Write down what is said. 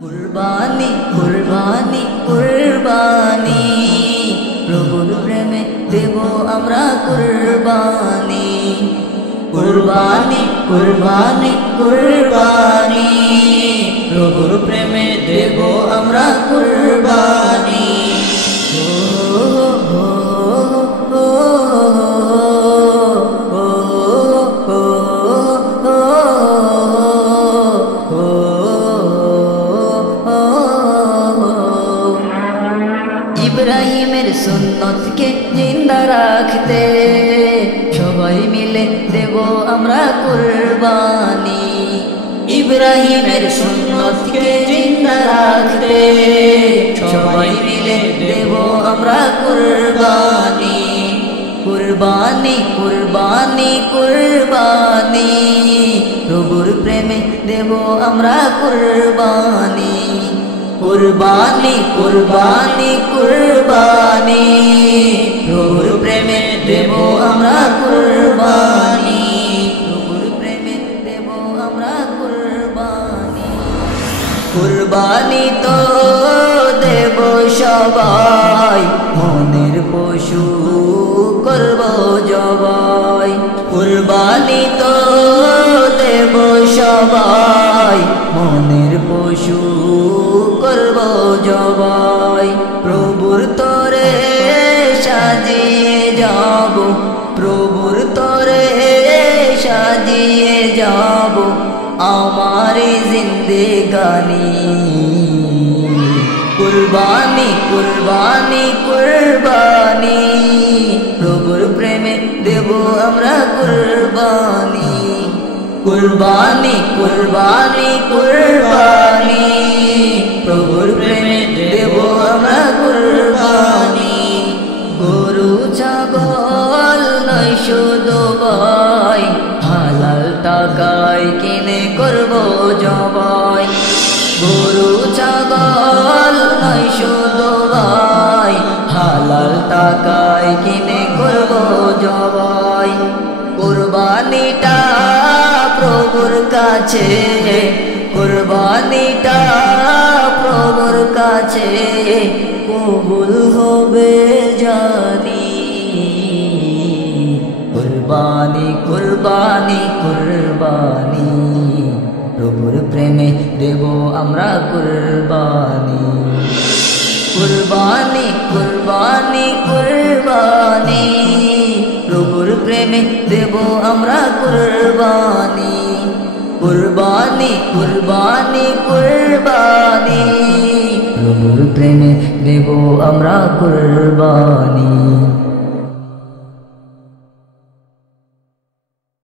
কুরবানি কুরবানি কুরবানি প্রভুর প্রেমে দেব আমরা কুরবানি কুরবানি কুরবানি কুরবানি প্রভুর প্রেমে দেব আমরা কুরবানি ইব্রাহিমের সুন্নতকে জিন্দা রাখতে সবাই মিলে দেব আমরা কুরবানি ইব্রাহিমের সুন্নতকে জিন্দা রাখতে সবাই মিলে দেব আমরা কুরবানি কুরবানি কুরবানি কুরবানি প্রভুর প্রেমে দেব আমরা কুরবানি কুরবানি কুরবানি কুরবানি প্রভুর প্রেমে দেব আমরা কুরবানি প্রভুর প্রেমে দেব আমরা কুরবানি কুরবানি তো দেব সবাই মনের পশু করব জবাই কুরবানি তো দেব সবাই মনের পশু করব জবাই প্রভুর তরে সাজিয়ে যাব প্রভুর তরে সাজিয়ে যাব আমার জিন্দেগানি কুরবানি কুরবানি কুরবানি প্রভুর প্রেমে দেব আমরা কুরবানি কুরবানি কুরবানি কুরবানি প্রভুর প্রেমে দেব আমরা কুরবানি গরু ছাগল নয় শুধু ভাই হালাল টাকায় কিনে করব জবাই গরু ছাগল নয় শুধু ভাই হালাল টাকায় কিনে করব জবাই কুরবানিটা প্রভুর কাছে কুরবানিটা প্রভুর কাছে কবুল হবে জানি কুরবানি কুরবানি কুরবানি প্রভুর প্রেমে দেব আমরা কুরবানি কুরবানি কুরবানি কুরবানি প্রভুর প্রেমে দেব আমরা কুরবানি কুরবানি কুরবানি কুরবানি প্রভুর প্রেমে দেব আমরা কুরবানি।